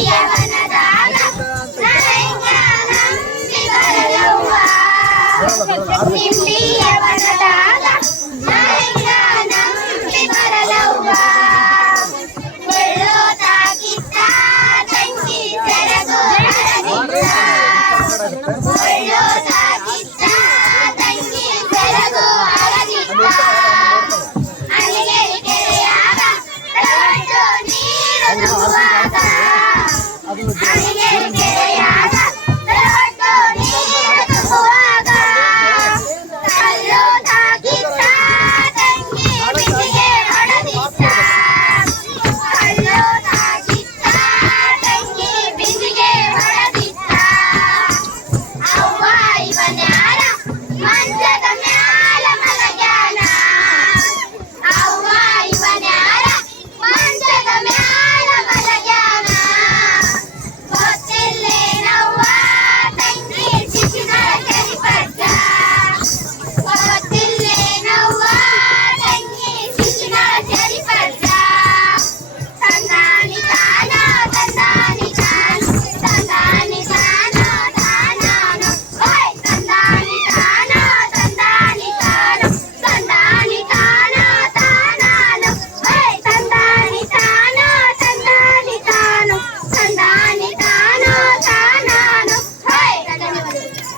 ಗೀತೀರಾ ಗೀತೀರ ಗುರಿ ಅ